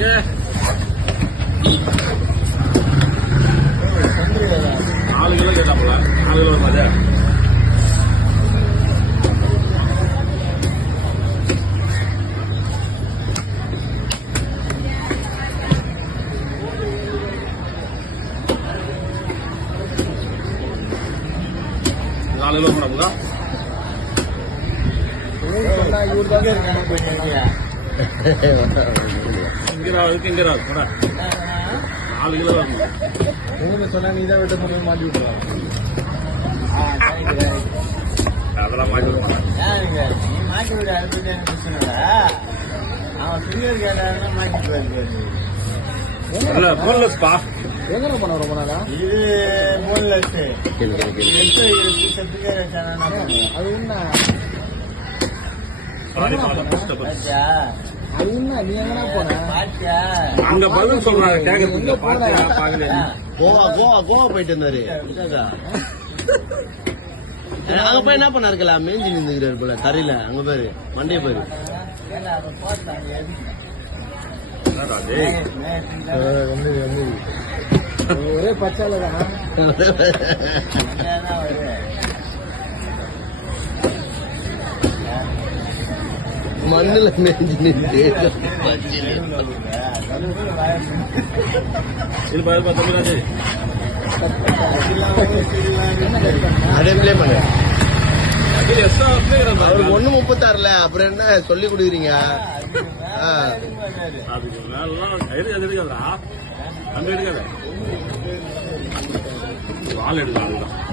Okay 4 kilo கேட்டாப்புல 4 kilo வருமா? அது 4 kilo போடாங்களா? இங்க போட 4 கிலோ வரும். சொன்னா நீ தான் விட்டு மாட்டி விட்டுலாம். அதெல்லாம் மாட்டி விடுவாங்க. நீ மாட்டி விட அவன் சிறியர் கேட்டாருன்னா மாட்டி போன்லெஸ்பா. எங்க பண்ண ரொம்ப நாளா இது போன்லெஸ் அது என்ன நீ எங்கடா போன அங்க பதில் சொல்றாங்க கோவா போயிட்டு இருந்தாரு. அங்க போய் என்ன பண்ண இருக்கலாம் மேஞ்சி நின்றுக்கிறாரு போல தரையில. அங்க பேரு மண்டே பேரு ஒரே பச்சாலதான் மண்ணுல மேஞ்சி நின்று அவருக்கு 1.36 அப்புறம் என்ன சொல்லி கொடுக்குறீங்க? பால் எடுக்கலாம்